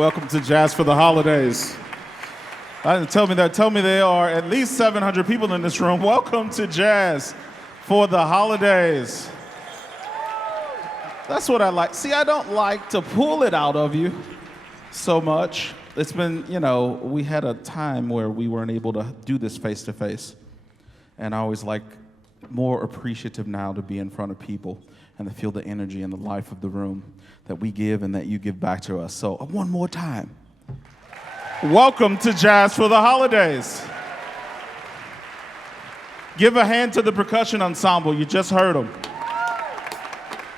Welcome to Jazz for the Holidays. Tell me there are at least 700 people in this room. Welcome to Jazz for the Holidays. That's what I like. See, I don't like to pull it out of you so much. It's been, we had a time where we weren't able to do this face to face. And I always like more appreciative now to be in front of people and to feel the energy and the life of the room that we give and that you give back to us. So one more time. Welcome to Jazz for the Holidays. Give a hand to the percussion ensemble. You just heard them.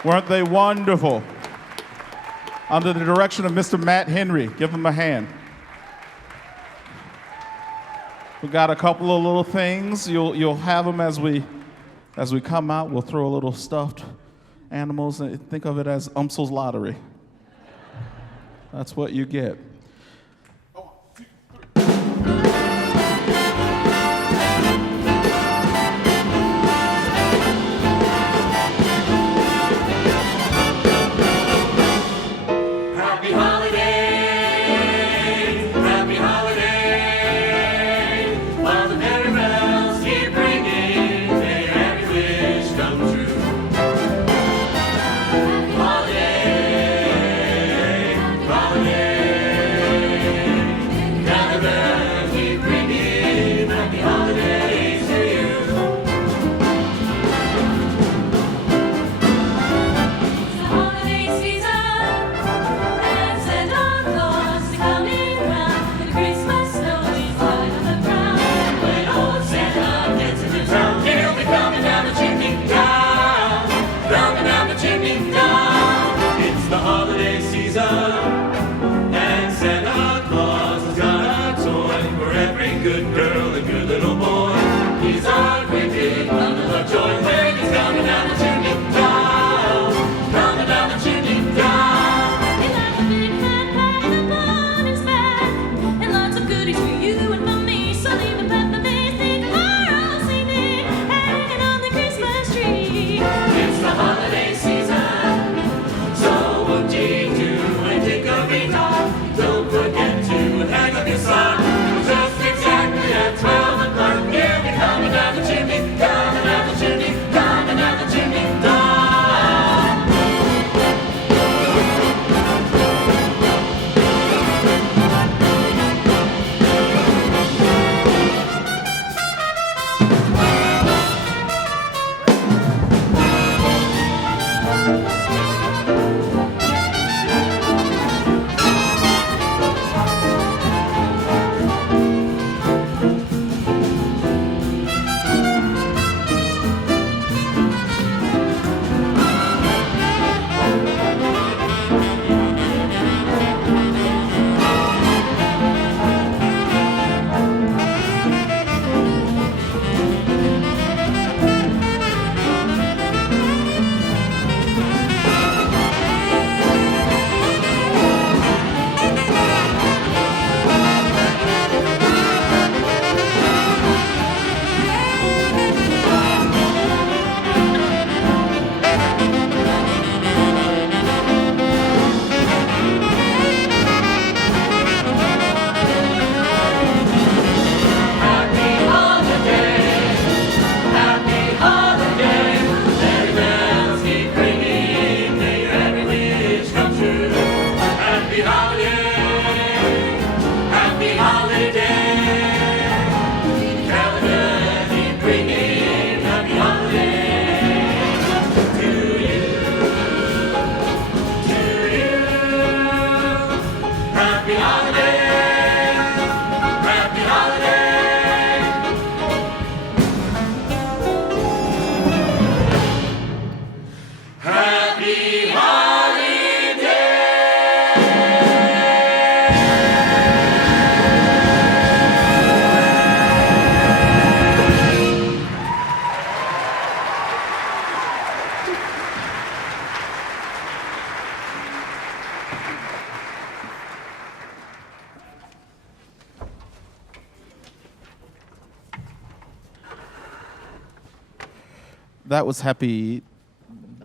Weren't they wonderful? Under the direction of Mr. Matt Henry. Give him a hand. We got a couple of little things. You'll have them as we come out. We'll throw a little stuffed animals and think of it as Umsel's Lottery. That's what you get.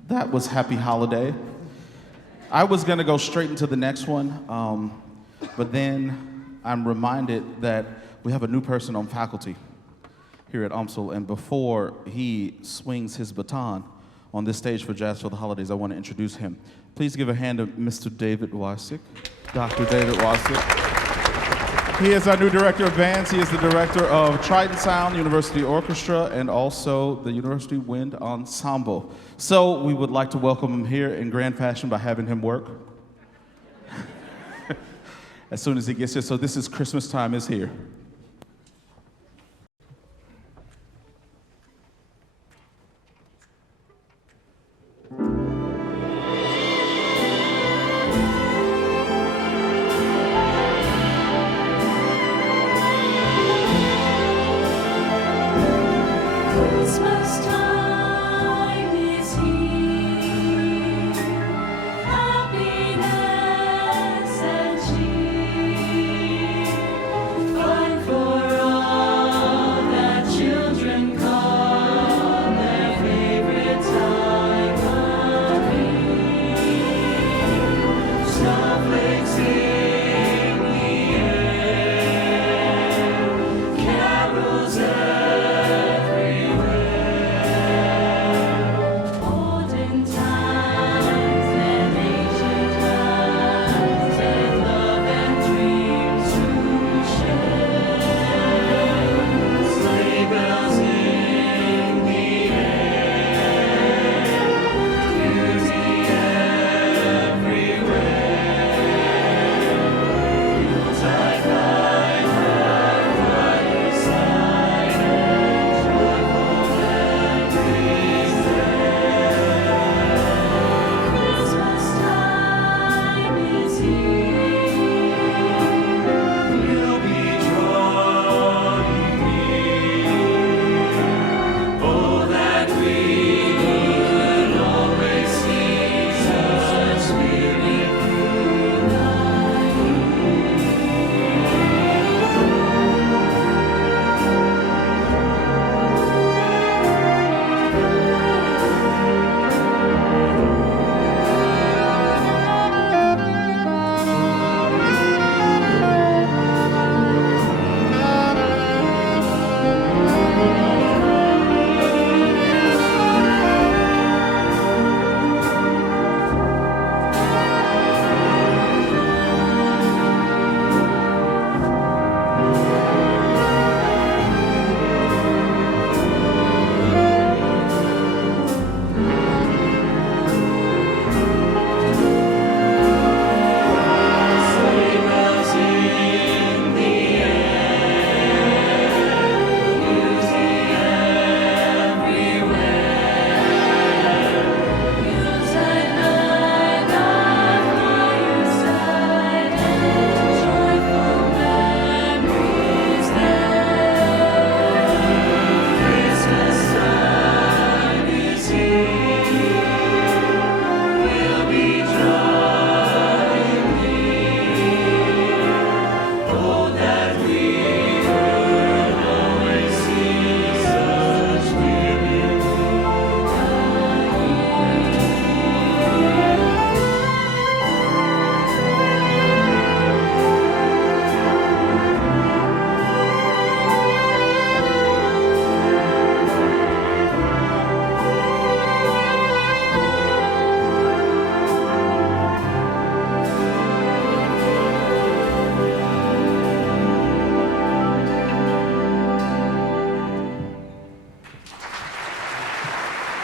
That was Happy Holiday. I was gonna go straight into the next one, But then I'm reminded that we have a new person on faculty here at Ensemble, and before he swings his baton on this stage for Jazz for the Holidays, I want to introduce him. Please give a hand to Mr. David Wysick, Dr. David Wysick. He is our new director of bands. He is the director of Triton Sound University Orchestra and also the University Wind Ensemble. So we would like to welcome him here in grand fashion by having him work as soon as he gets here. So this is Christmas Time is Here.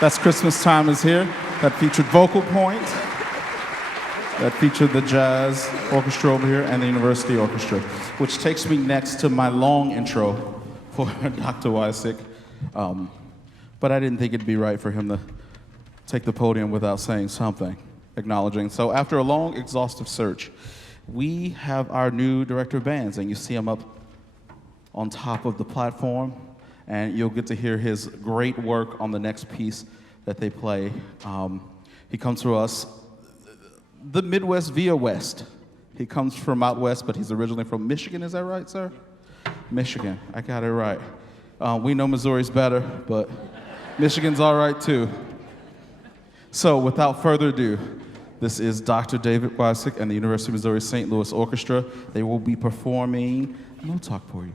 That's Christmas Time is Here. That featured Vocal Point. That featured the Jazz Orchestra over here and the University Orchestra, which takes me next to my long intro for Dr. Wysick. But I didn't think it'd be right for him to take the podium without saying something, acknowledging. So after a long, exhaustive search, we have our new director of bands, and you see him up on top of the platform, and you'll get to hear his great work on the next piece that they play. He comes to us, the Midwest via West. He comes from out west, but he's originally from Michigan, is that right, sir? Michigan, I got it right. We know Missouri's better, but Michigan's all right too. So without further ado, This is Dr. David Wysick and the University of Missouri St. Louis Orchestra. They will be performing No Talk for You.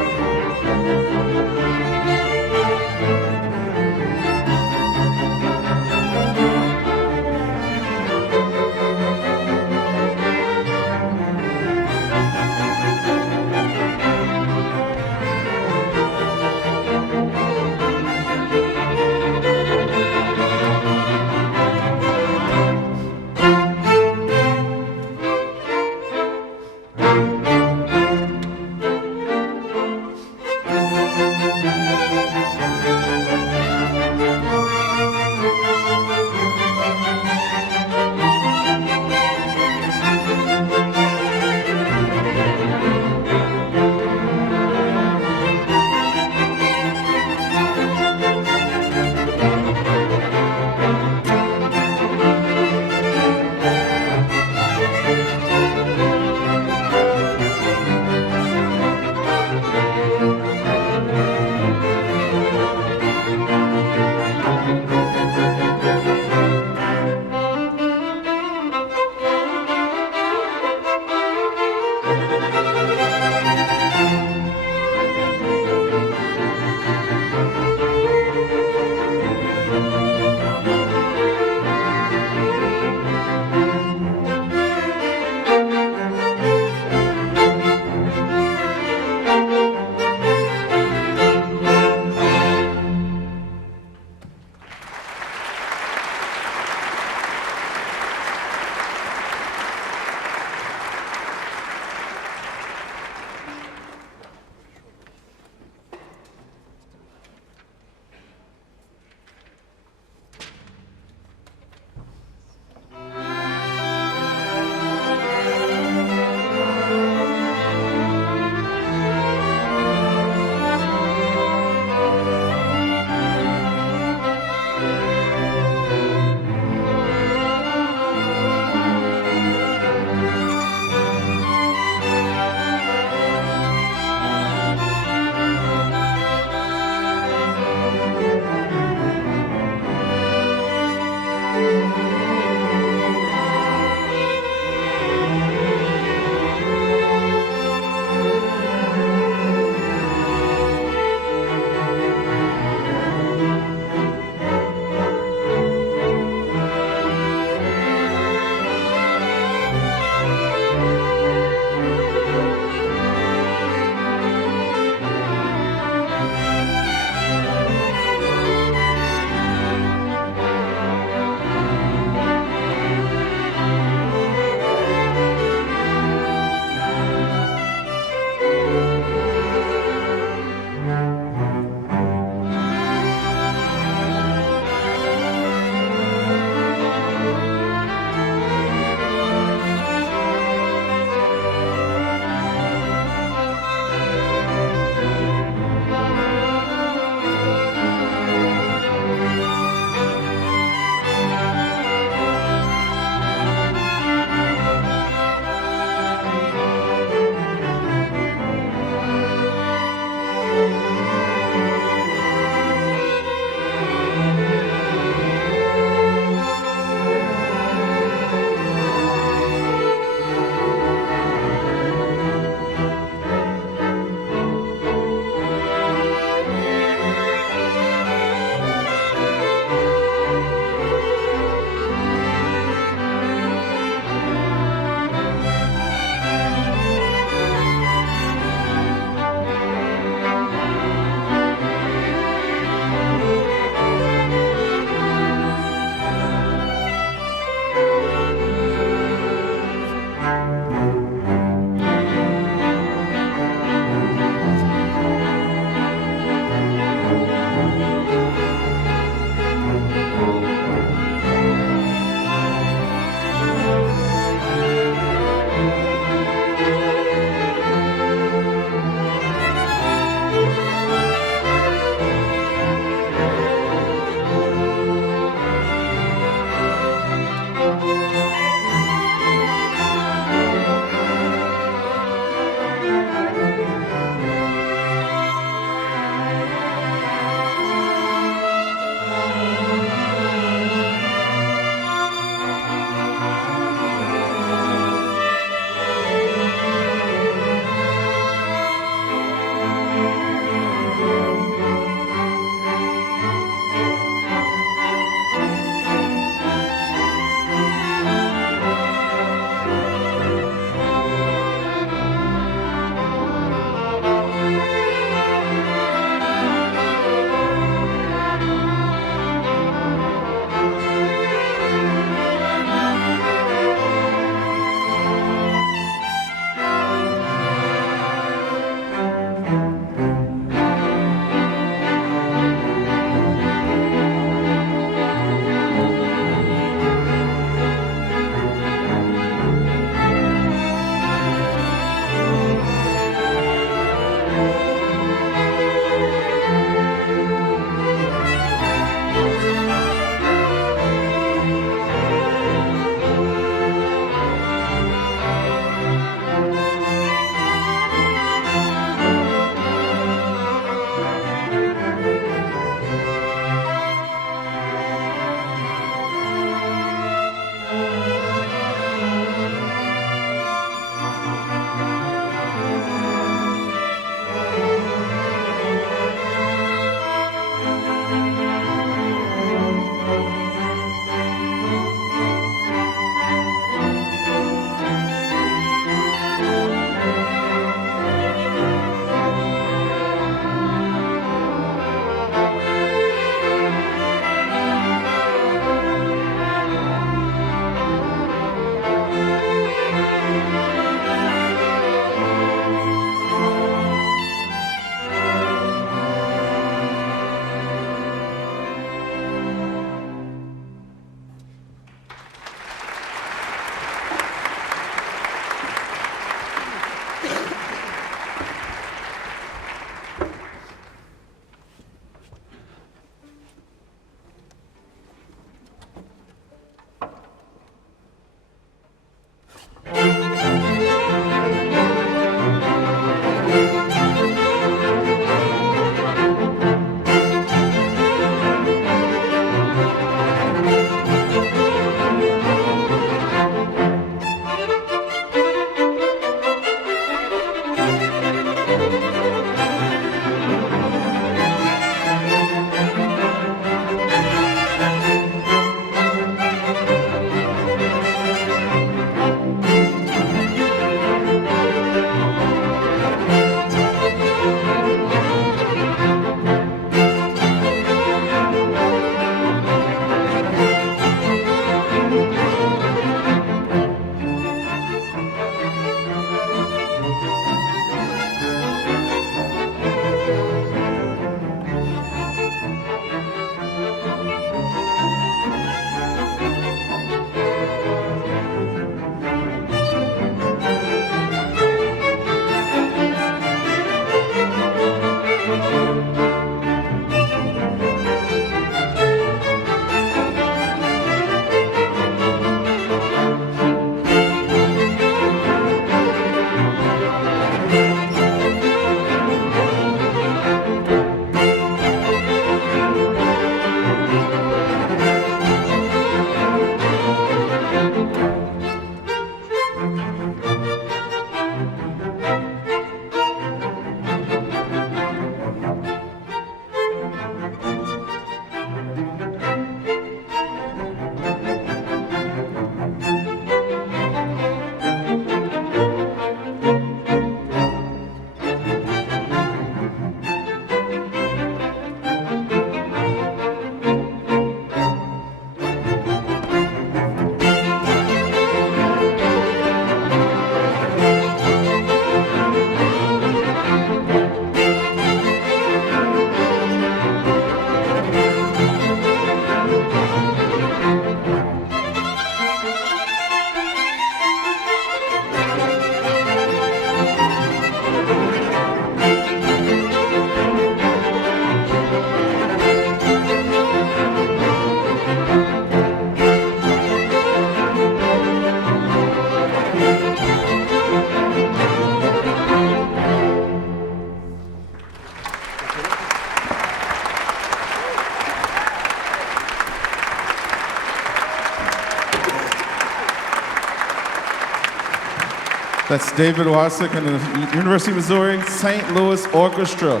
That's David Warsick and the University of Missouri St. Louis Orchestra.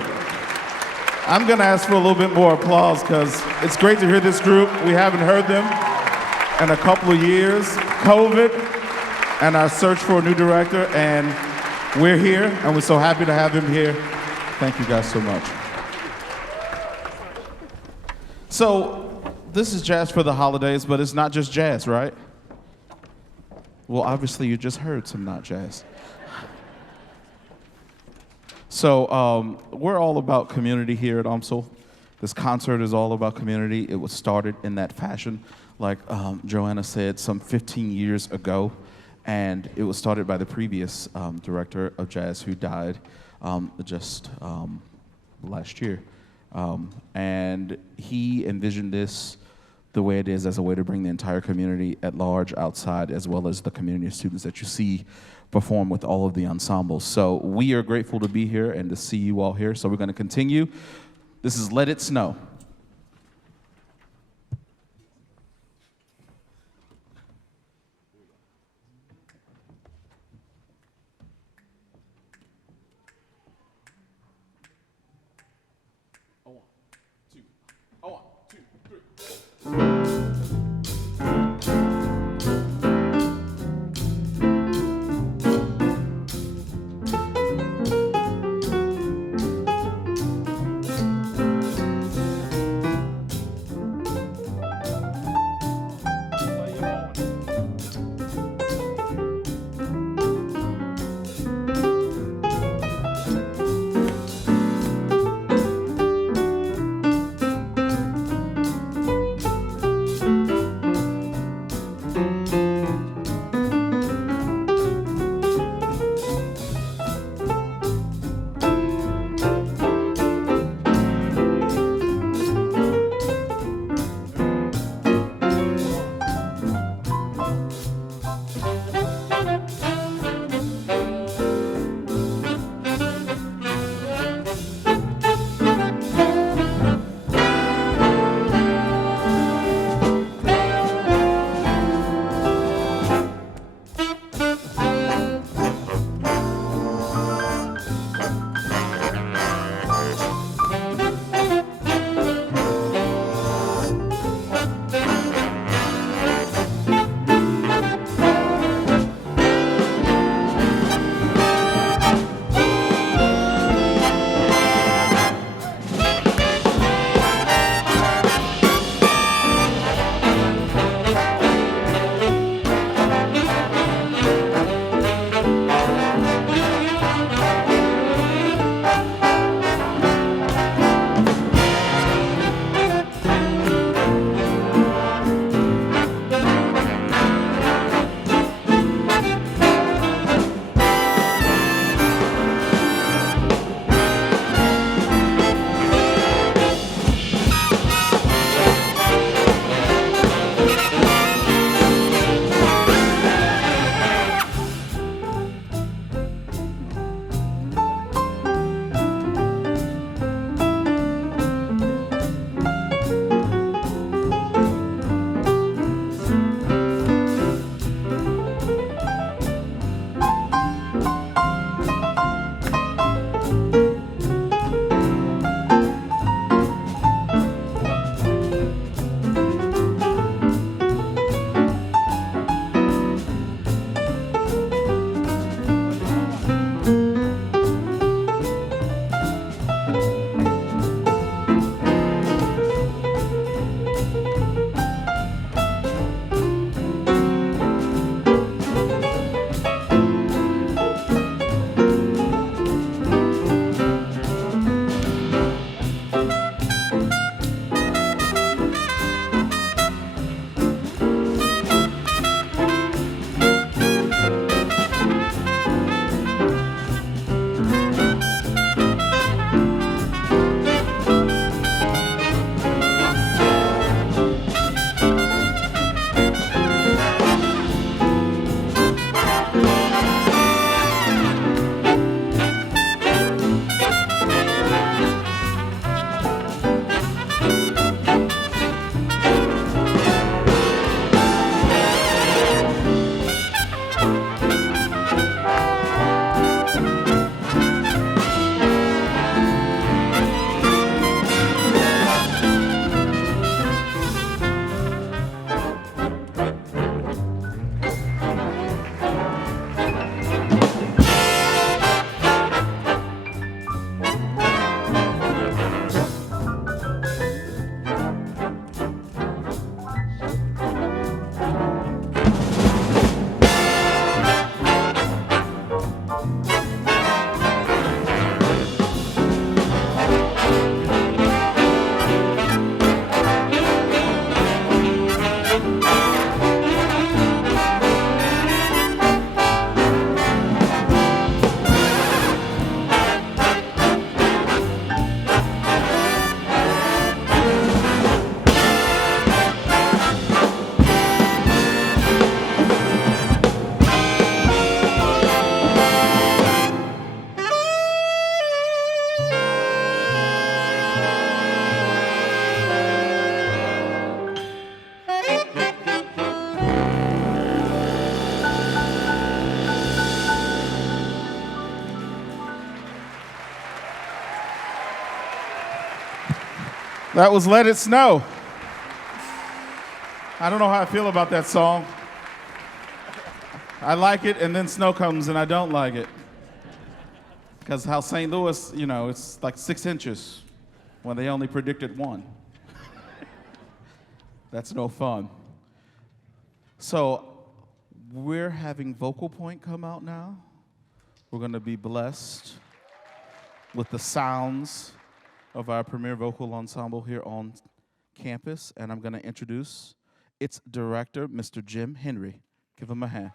I'm going to ask for a little bit more applause because it's great to hear this group. We haven't heard them in a couple of years. COVID and our search for a new director, and we're here, and we're so happy to have him here. Thank you guys so much. So, this is jazz for the holidays, but it's not just jazz, right? Well, obviously, you just heard some not jazz. So, we're all about community here at Ensemble. This concert is all about community. It was started in that fashion, like Joanna said, some 15 years ago. And it was started by the previous director of jazz who died just last year. And he envisioned this the way it is as a way to bring the entire community at large outside, as well as the community of students that you see perform with all of the ensembles. So we are grateful to be here and to see you all here. So we're going to continue. This is Let It Snow. That was Let It Snow. I don't know how I feel about that song. I like it, and then snow comes, and I don't like it. Because how St. Louis, it's like 6 inches when they only predicted 1. That's no fun. So we're having Vocal Point come out now. We're going to be blessed with the sounds of our premier vocal ensemble here on campus, and I'm going to introduce its director, Mr. Jim Henry. Give him a hand.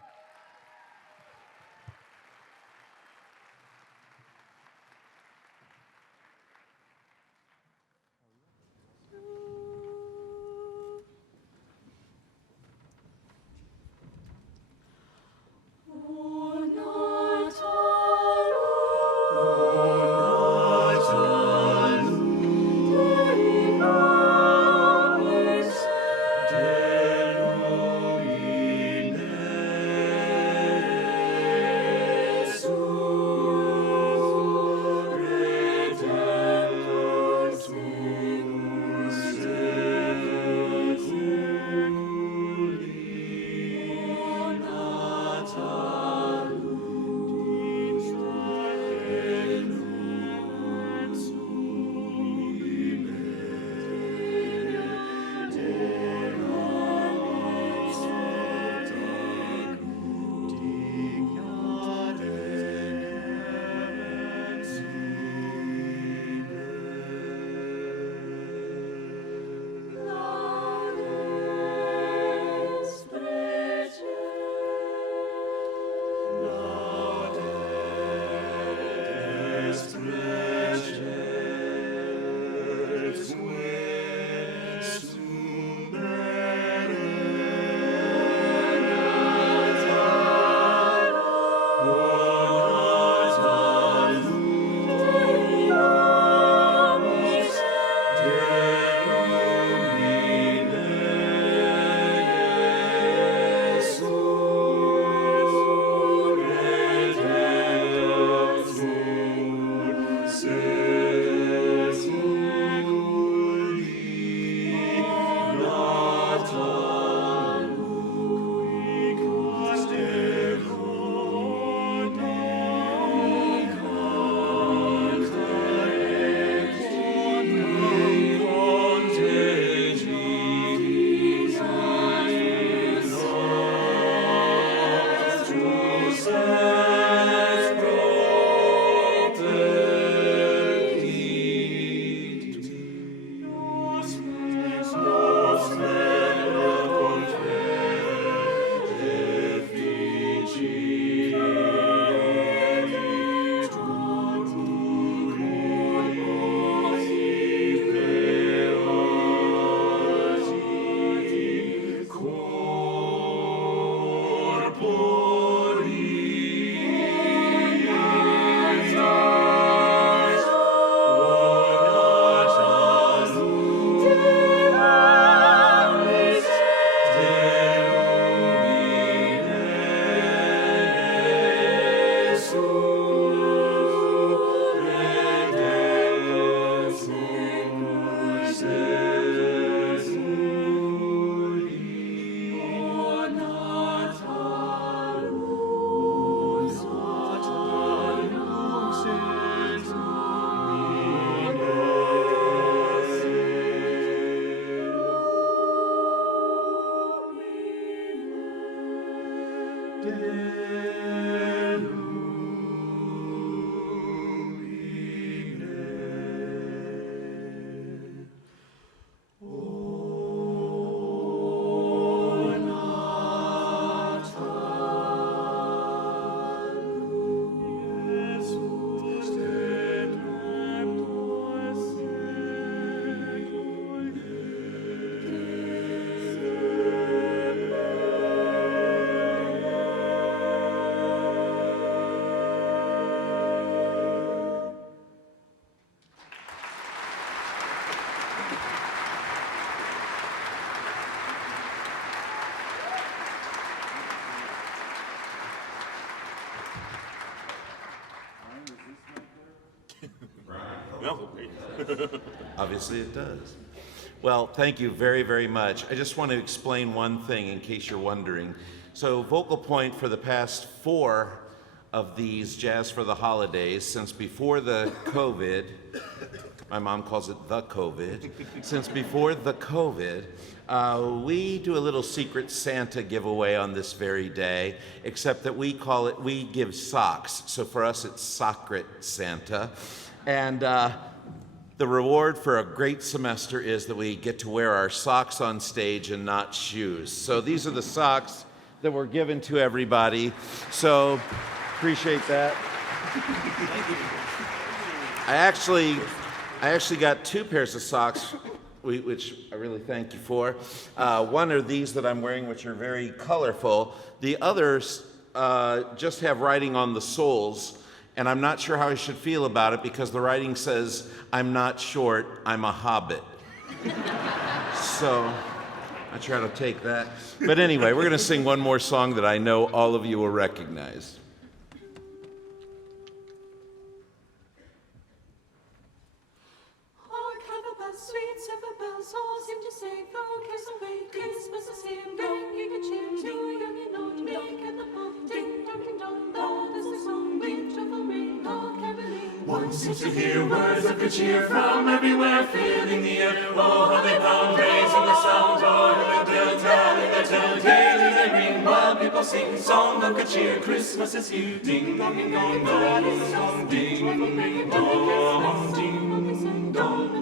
Obviously it does. Well, thank you very, very much. I just want to explain one thing in case you're wondering. So Vocal Point for the past 4 of these Jazz for the Holidays, since before the COVID, my mom calls it the COVID, since before the COVID, we do a little secret Santa giveaway on this very day, except that we give socks. So for us, it's Sacred Santa. And the reward for a great semester is that we get to wear our socks on stage and not shoes. So these are the socks that were given to everybody. So appreciate that. Thank you. I actually got 2 pairs of socks, which I really thank you for. One are these that I'm wearing, which are very colorful. The others just have writing on the soles, and I'm not sure how I should feel about it because the writing says, "I'm not short, I'm a hobbit." So I try to take that. But anyway, we're going to sing one more song that I know all of you will recognize. Sweet silver bells all seem to say, focus away, Christmas is here, bringing a cheer to young and old, making the pop, ding dong ding dong, that is the song, beat of a ring, all caroling. One seems to hear words of good cheer from everywhere, filling the air. Oh, how they pound, raising the sound, oh, in the tell, gaily they ring, while people sing song of good cheer. Christmas is here, ding dong ding dong, that is the song, ding dong dong, ding dong.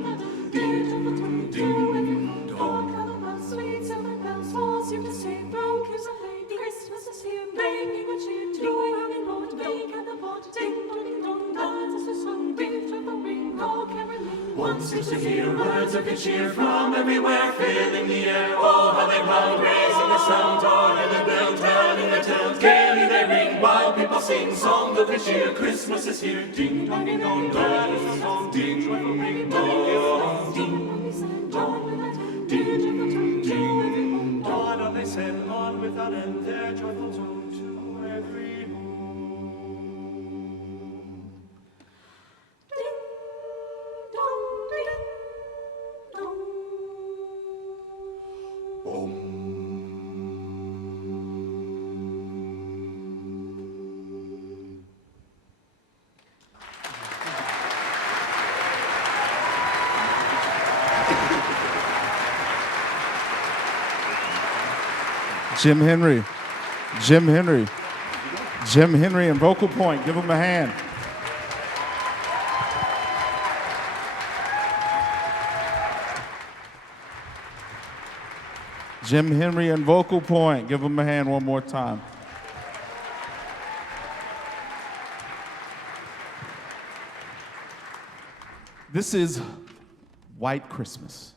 Sweet silver bells, falls you to say, brokers ahead, Christmas is here, bringing a cheer to a young and old, bake at the pot, ding dong ding dong, that is the song, beat of the ring, all caroling. One seems to hear words of good cheer from everywhere, filling the air. Oh, how they pound, raising the sound, oh, and the bell telling the tales, gaily they ring, while people sing song of good cheer. Christmas is here, ding dong ding dong, that is the song, ding dong ding dong, ding on they sail on without end, their joyful tone to every home. Ding dong, ding dong. Boom. Jim Henry, Jim Henry, Jim Henry and Vocal Point. Give him a hand. Jim Henry and Vocal Point. Give him a hand one more time. This is White Christmas.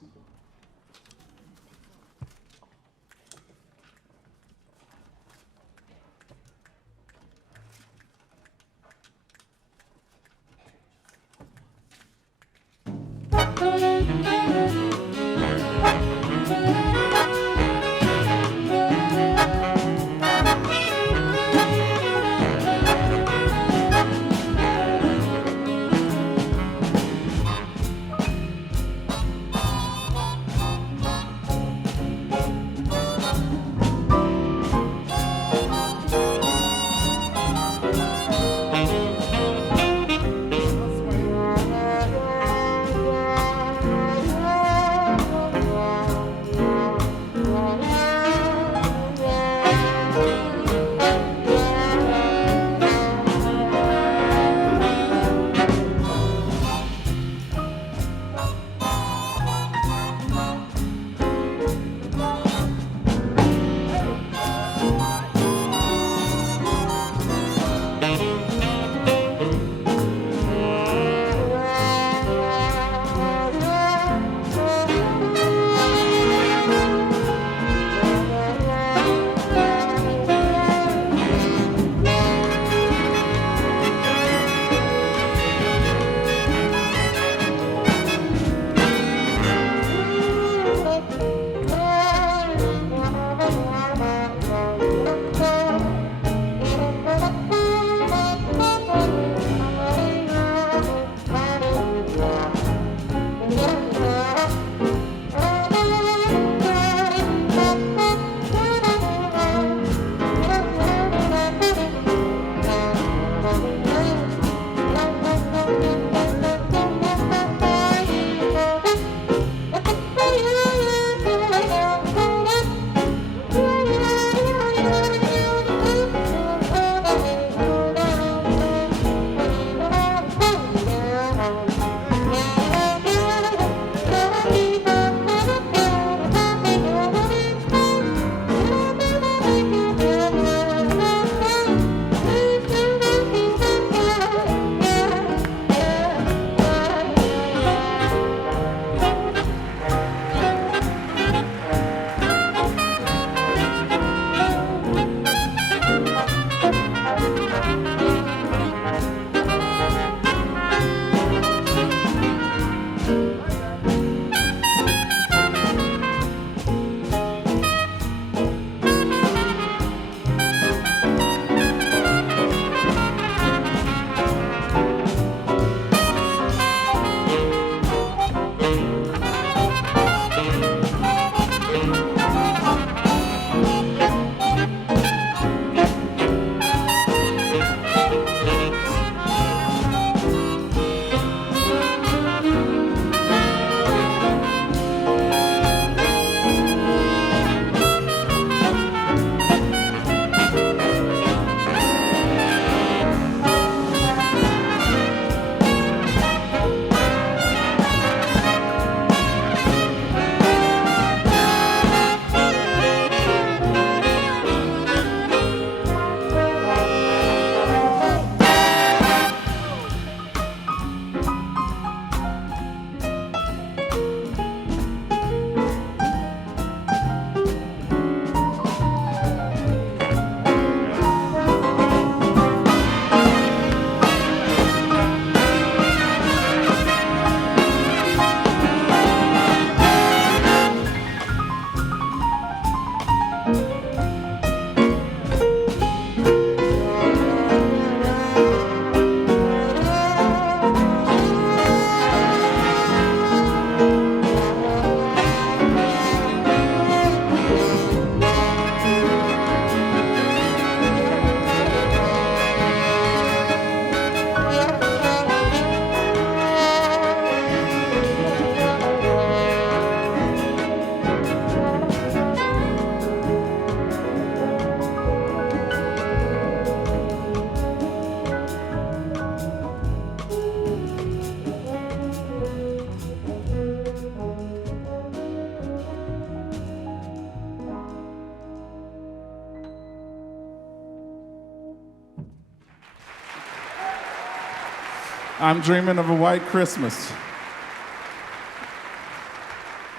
I'm dreaming of a white Christmas.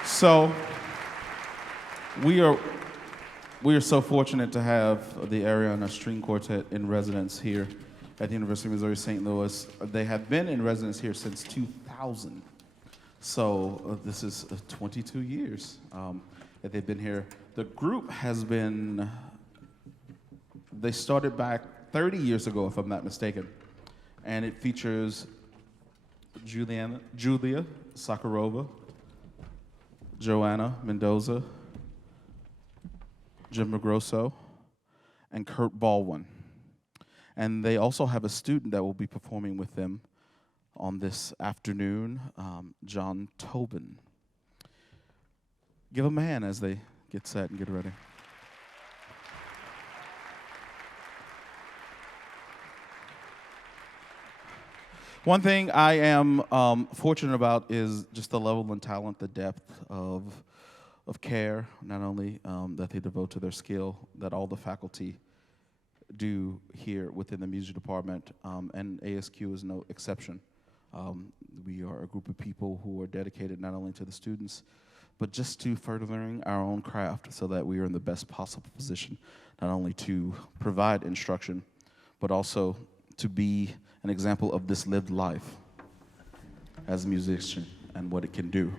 So we are so fortunate to have the Arianna String Quartet in residence here at the University of Missouri St. Louis. They have been in residence here since 2000. So this is 22 years that they've been here. The group has been, they started back 30 years ago, if I'm not mistaken. And it features Julia Sakharova, Joanna Mendoza, Jim McGrosso, and Kurt Baldwin. And they also have a student that will be performing with them on this afternoon, John Tobin. Give them a hand as they get set and get ready. One thing I am fortunate about is just the level and talent, the depth of care, not only that they devote to their skill, that all the faculty do here within the music department, and ASQ is no exception. We are a group of people who are dedicated not only to the students, but just to furthering our own craft so that we are in the best possible position, not only to provide instruction, but also to be an example of this lived life as a musician and what it can do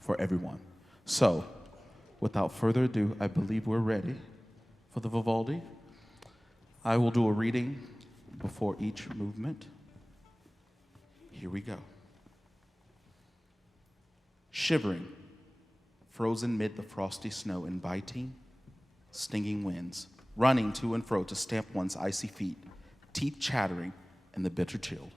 for everyone. So, without further ado, I believe we're ready for the Vivaldi. I will do a reading before each movement. Here we go. Shivering, frozen mid the frosty snow, inviting, stinging winds, running to and fro to stamp one's icy feet, teeth chattering in the bitter chill.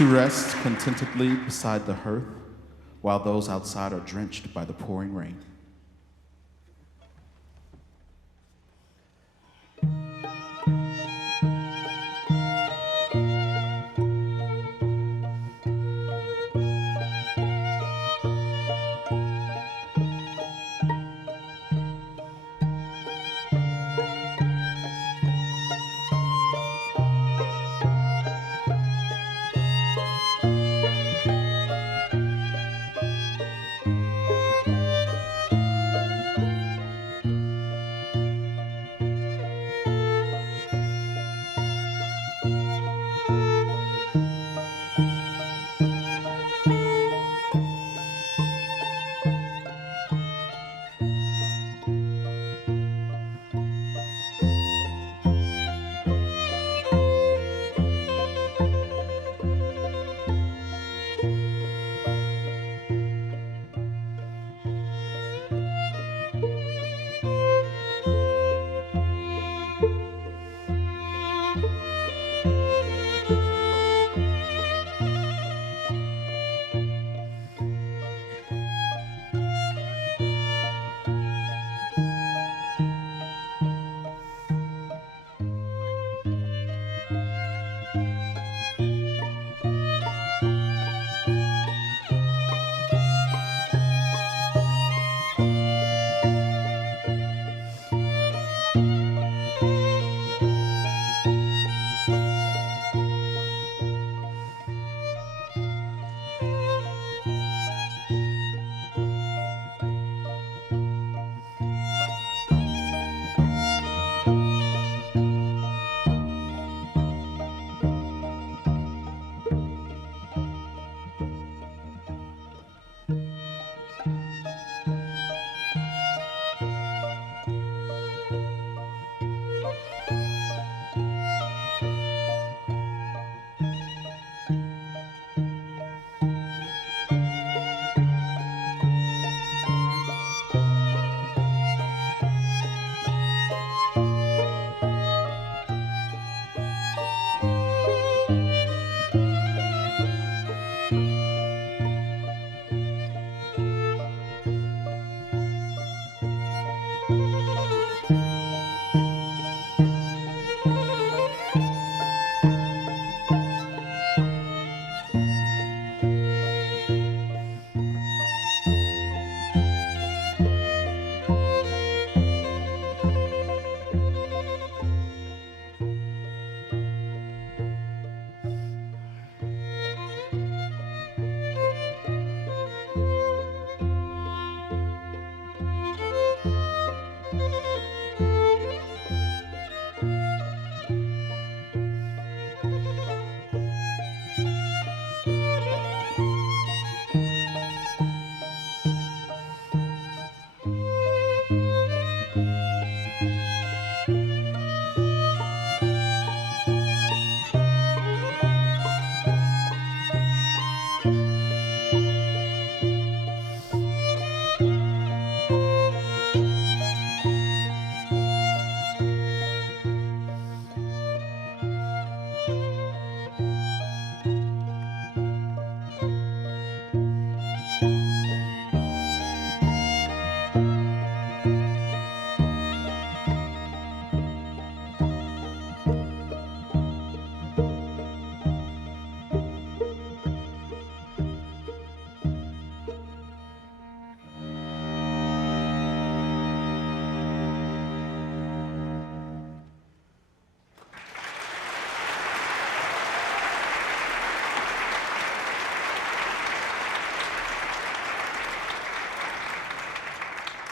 to rest contentedly beside the hearth while those outside are drenched by the pouring rain.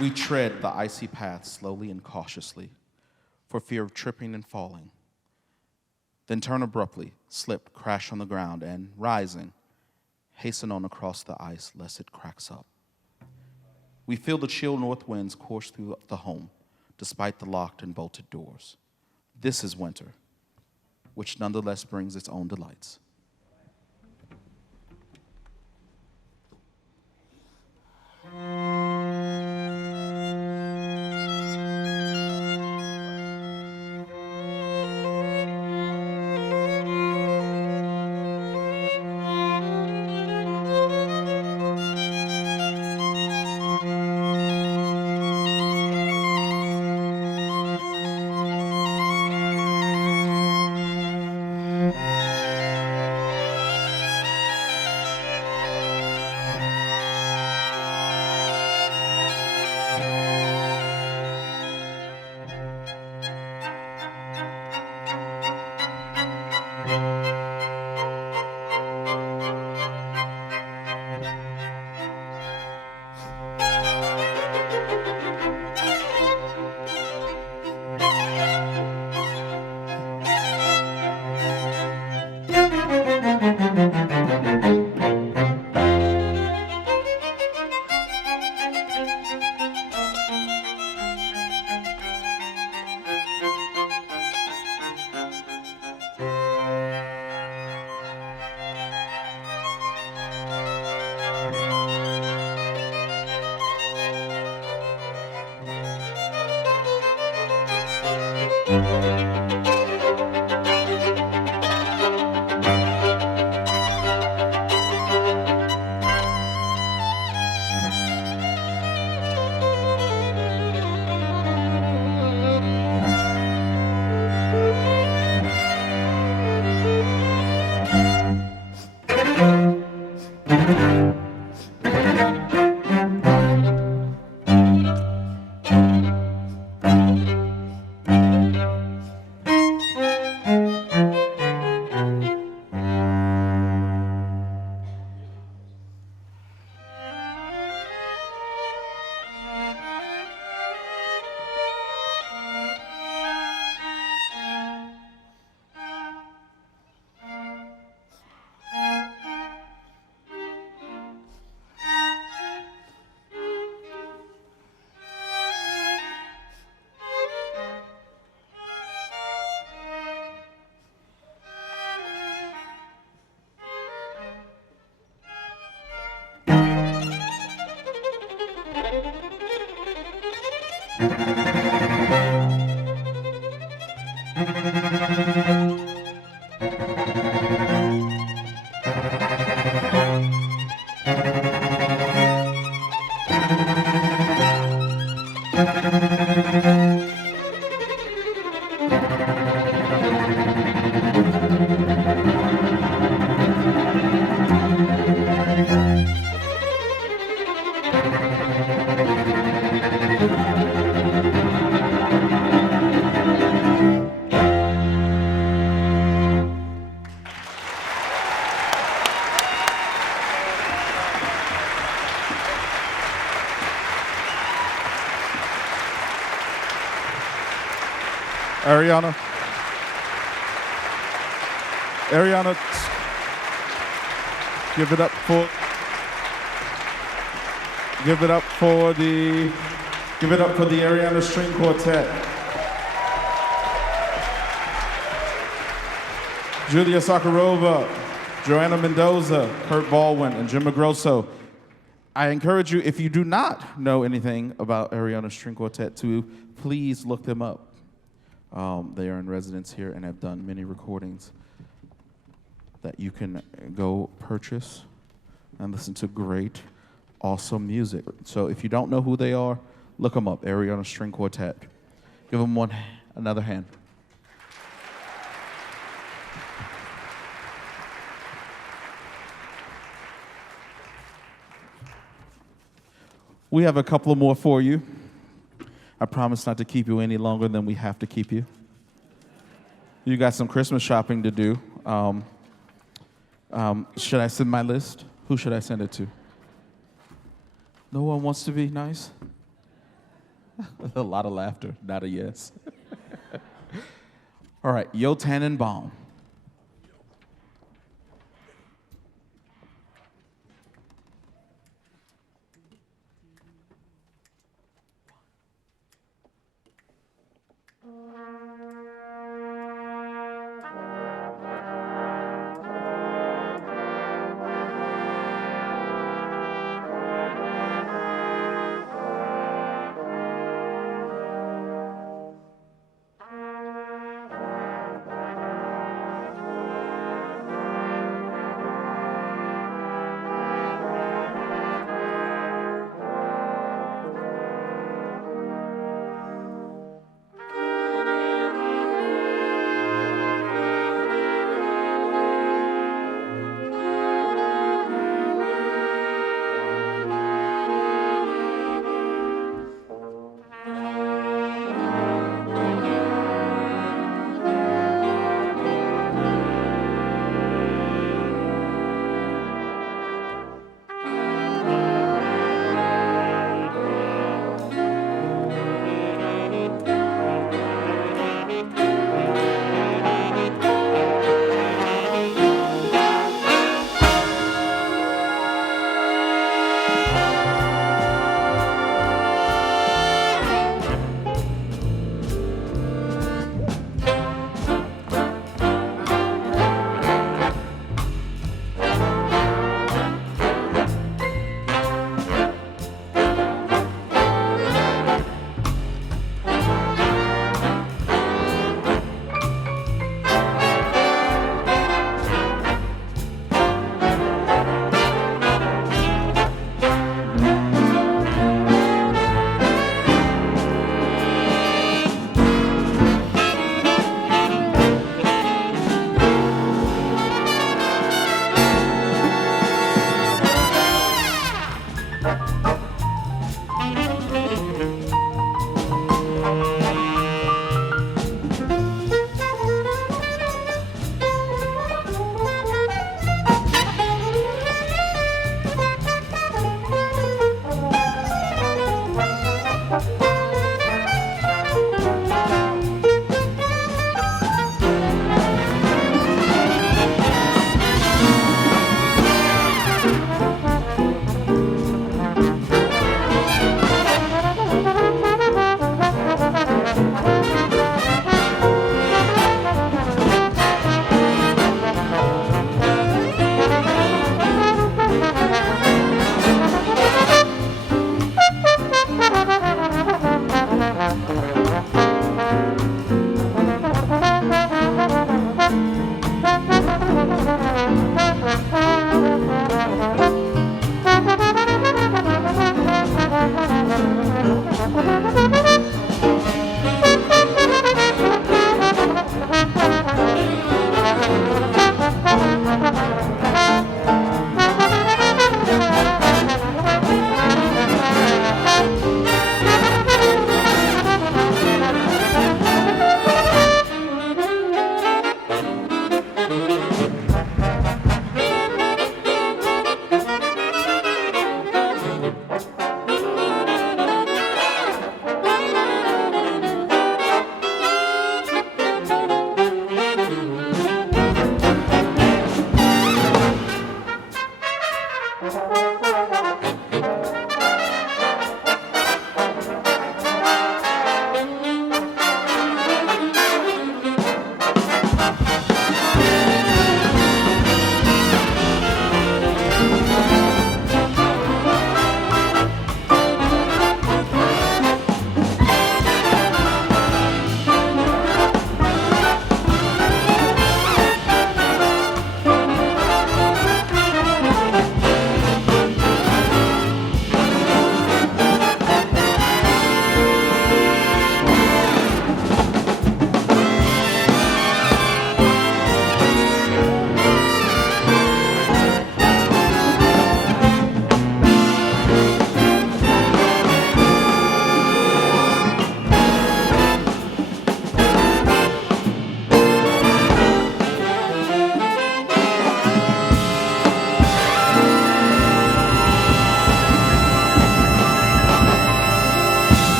We tread the icy path slowly and cautiously, for fear of tripping and falling. Then turn abruptly, slip, crash on the ground, and, rising, hasten on across the ice lest it cracks up. We feel the chill north winds course through the home, despite the locked and bolted doors. This is winter, which nonetheless brings its own delights. Arianna. Arianna, give it up for the Arianna String Quartet. Julia Sakharova, Joanna Mendoza, Kurt Baldwin, and Jim McGrosso. I encourage you, if you do not know anything about Arianna String Quartet, to please look them up. They are in residence here and have done many recordings that you can go purchase and listen to great, awesome music. So if you don't know who they are, look them up, Arianna String Quartet. Give them another hand. We have a couple more for you. I promise not to keep you any longer than we have to keep you. You got some Christmas shopping to do. Should I send my list? Who should I send it to? No one wants to be nice? A lot of laughter, not a yes. All right, Yo Tannenbaum.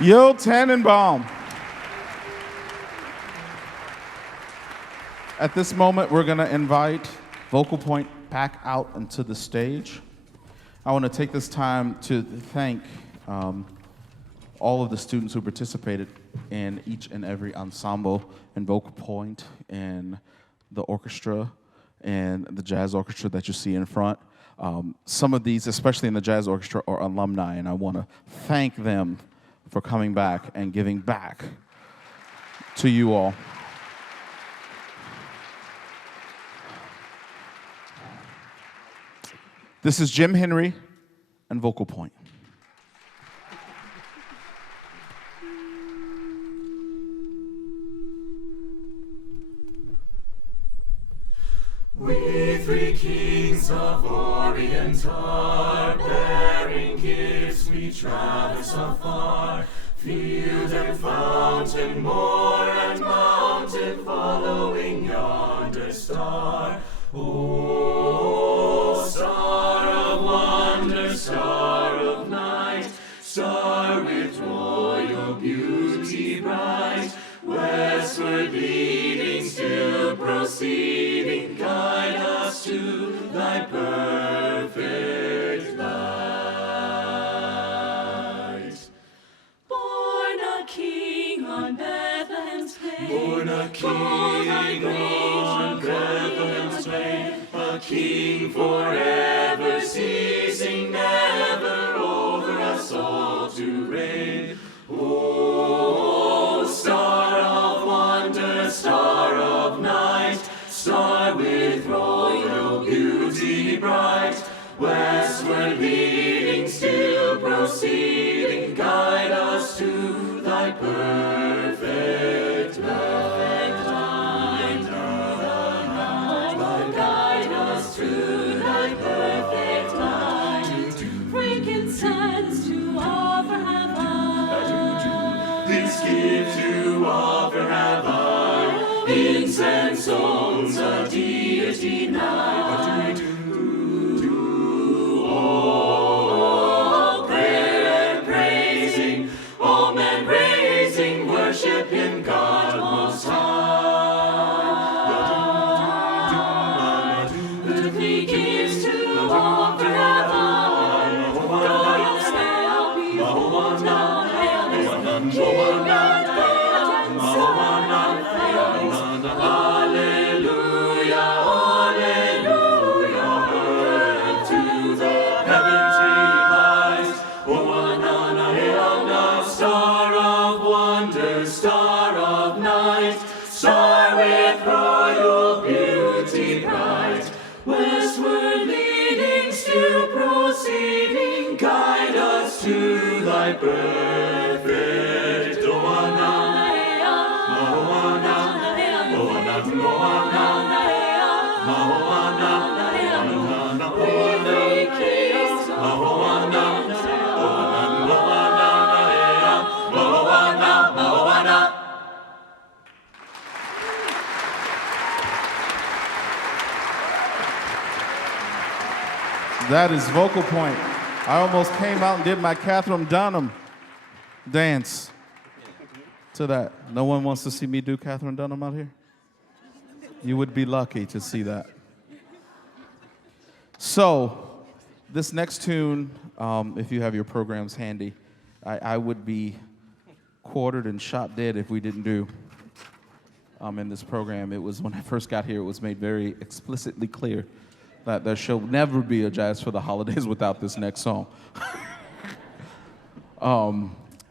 Yo, Tannenbaum. At this moment, we're going to invite Vocal Point back out into the stage. I want to take this time to thank all of the students who participated in each and every ensemble and Vocal Point and the orchestra and the jazz orchestra that you see in front. Some of these, especially in the jazz orchestra, are alumni, and I want to thank them for coming back and giving back to you all. This is Jim Henry and Vocal Point. We three kings of Orient are, bearing gifts we traverse afar. Field and fountain, moor and mountain, following yonder star. Oh, star of wonder, star of night, star with royal beauty bright, westward leading, still proceeding, guide us to thy perfect light. Born a king on Bethlehem's plain, Born a king on Bethlehem's plain, a king forever, ceasing never over us all to reign. Oh, star of wonder, star of night, star with royal beauty bright, westward leading, still proceeding, guide us to thy perfect light. guide us to thy perfect light. Frankincense to offer have I, This gift to offer have I, incense songs a deity nigh. Oh, prayer and praising, all men praising, worship in God most high. earthly gifts to offer have I, God's help you hold now, hail this King of God's Hallelujah, hallelujah, earth to the heavens rise. Oh, Anana, Arianna, star of wonder, star of night, star with royal beauty bright, westward leading, still proceeding, guide us to thy perfect Oana, Oana, Oana, Oana, Oana, That is Vocal Point. I almost came out and did my Catherine Dunham dance to that. No one wants to see me do Catherine Dunham out here? You would be lucky to see that. So, this next tune, if you have your programs handy, I would be quartered and shot dead if we didn't do in this program. It was when I first got here, it was made very explicitly clear that there shall never be a Jazz for the Holidays without this next song.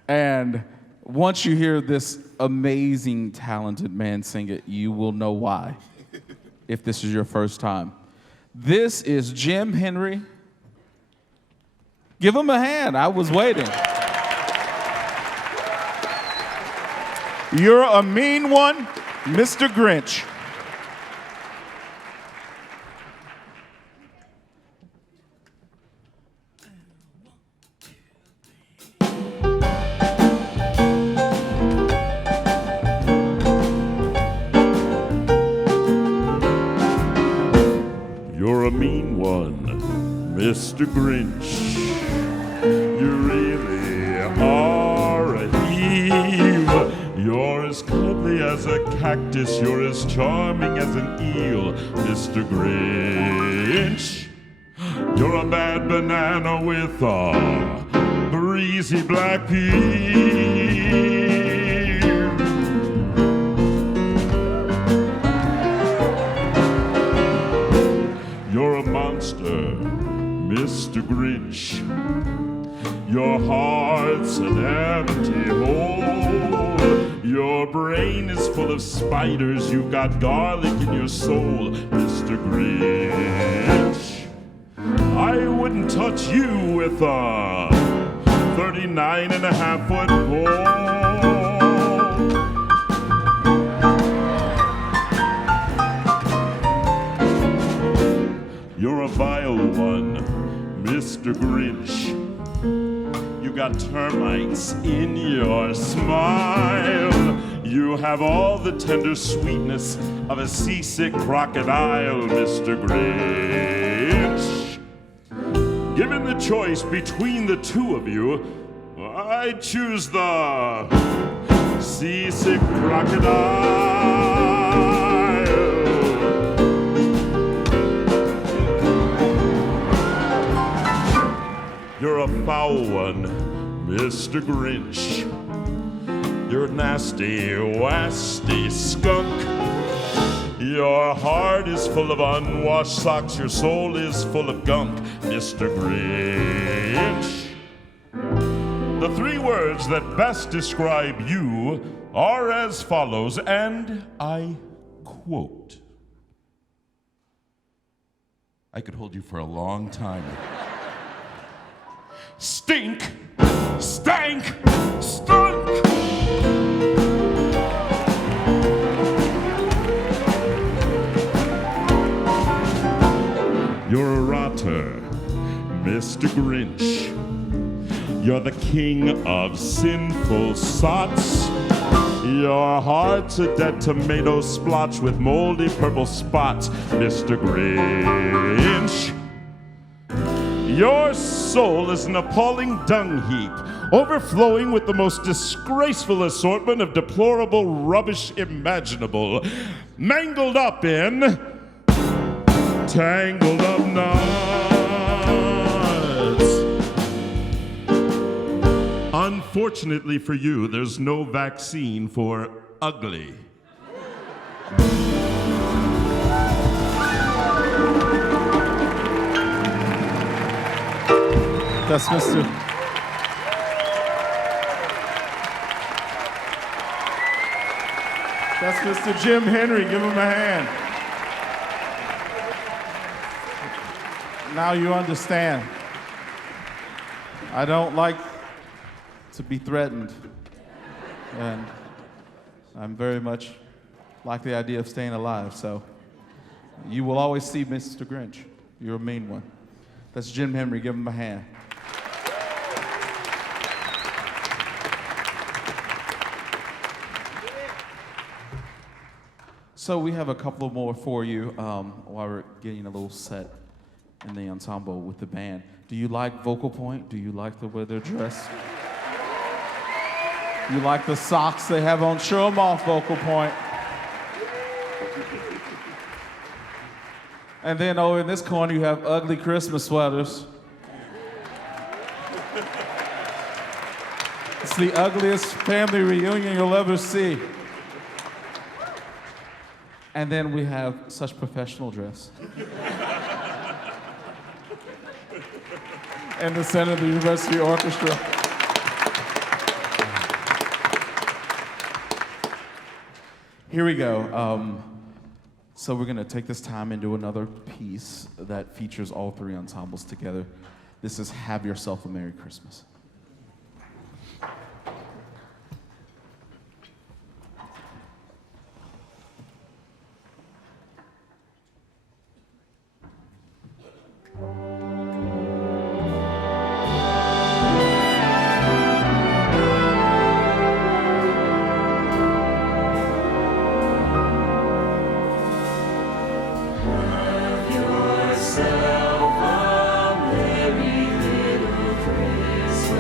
And once you hear this amazing, talented man sing it, you will know why, if this is your first time. This is Jim Henry. Give him a hand. I was waiting. You're a mean one, Mr. Grinch. You're a mean one, Mr. Grinch. You really are a as a cactus, you're as charming as an eel, Mr. Grinch. You're a bad banana with a breezy black peel. You're a monster, Mr. Grinch. Your heart's an empty hole. Your brain is full of spiders. You've got garlic in your soul, Mr. Grinch. I wouldn't touch you with a 39.5-foot pole. You're a vile one, Mr. Grinch. You got termites in your smile. You have all the tender sweetness of a seasick crocodile, Mr. Grinch. Given the choice between the two of you, I'd choose the seasick crocodile. You're a foul one, Mr. Grinch. You're a nasty, wasty skunk. Your heart is full of unwashed socks. Your soul is full of gunk, Mr. Grinch. The three words that best describe you are as follows, and I quote. I could hold you for a long time. Stink, stank, stunk. You're a rotter, Mr. Grinch. You're the king of sinful sots. Your heart's a dead tomato splotch with moldy purple spots, Mr. Grinch. Your soul is an appalling dung heap, overflowing with the most disgraceful assortment of deplorable rubbish imaginable, mangled up in tangled up knots. Unfortunately for you, there's no vaccine for ugly. That's Mr. Jim Henry. Give him a hand. Now you understand. I don't like to be threatened. And I'm very much like the idea of staying alive. So you will always see Mr. Grinch. You're a mean one. That's Jim Henry. Give him a hand. So we have a couple more for you while we're getting a little set in the ensemble with the band. Do you like Vocal Point? Do you like the way they're dressed? You like the socks they have on? Show them off, Vocal Point. And then over in this corner, you have ugly Christmas sweaters. It's the ugliest family reunion you'll ever see. And then we have such professional dress. And the center of the University Orchestra. Here we go. So we're gonna take this time and do another piece that features all three ensembles together. This is Have Yourself a Merry Christmas. Yourself a merry little Christmas.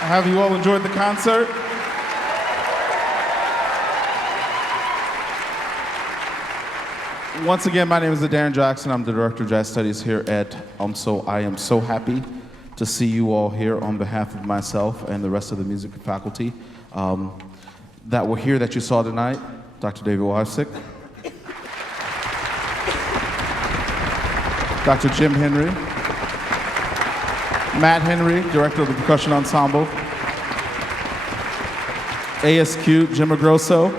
Have you all enjoyed the concert? Once again, my name is Darren Jackson. I'm the Director of Jazz Studies here at Ensemble. I am so happy to see you all here on behalf of myself and the rest of the music faculty that were here that you saw tonight. Dr. David Wysick, Dr. Jim Henry, Matt Henry, Director of the Percussion Ensemble, ASQ, Jim Agrosso,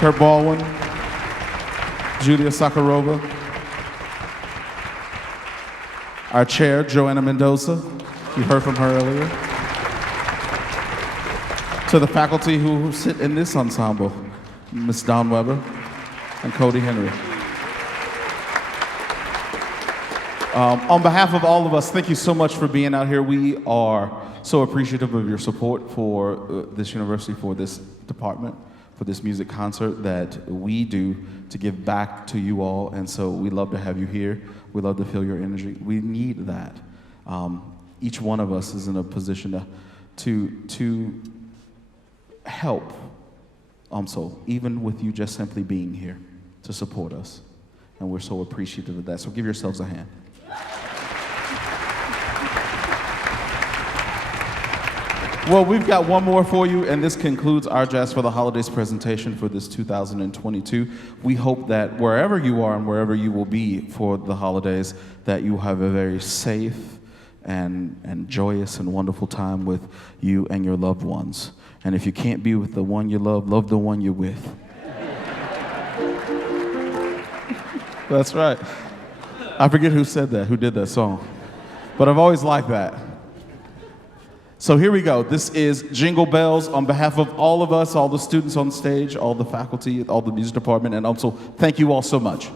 Kurt Baldwin, Julia Sakharova, our chair, Joanna Mendoza, you heard from her earlier, to the faculty who sit in this ensemble, Ms. Dawn Weber and Cody Henry. On behalf of all of us, thank you so much for being out here. We are so appreciative of your support for this university, for this department, for this music concert that we do to give back to you all. And so we love to have you here. We love to feel your energy. We need that. Each one of us is in a position to help Ensemble, even with you just simply being here to support us. And we're so appreciative of that. So give yourselves a hand. Well, we've got one more for you, and this concludes our Jazz for the Holidays presentation for this 2022. We hope that wherever you are and wherever you will be for the holidays, that you have a very safe and joyous and wonderful time with you and your loved ones. And if you can't be with the one you love, love the one you're with. That's right. I forget who said that, who did that song. But I've always liked that. So here we go. This is Jingle Bells on behalf of all of us, all the students on stage, all the faculty, all the music department, and also thank you all so much.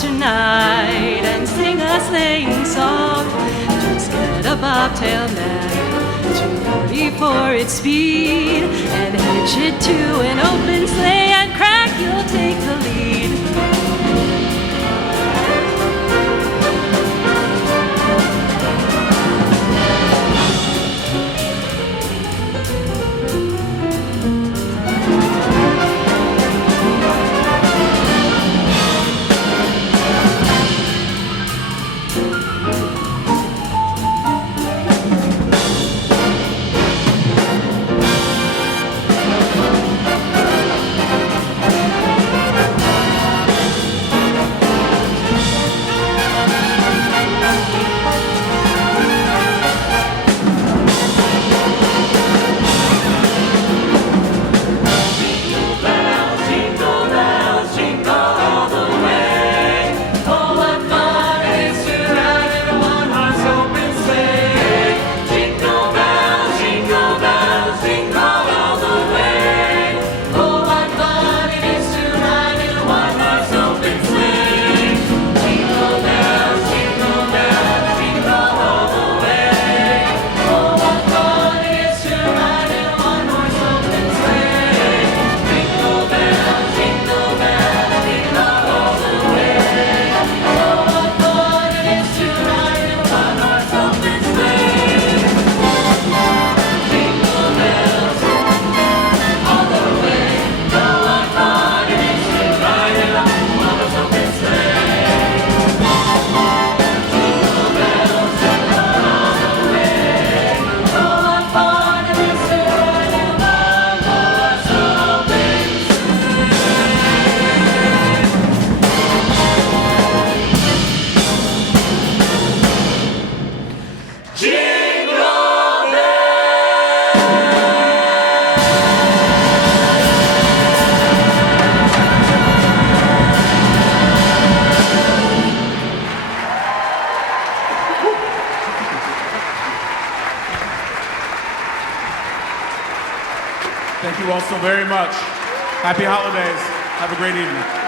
Tonight and sing a sleighing song. Just get a bobtail nag, 240 for its speed, and hitch it to an open sleigh, and crack, you'll take the lead. Jingle Bells. Thank you all so very much. Happy holidays. Have a great evening.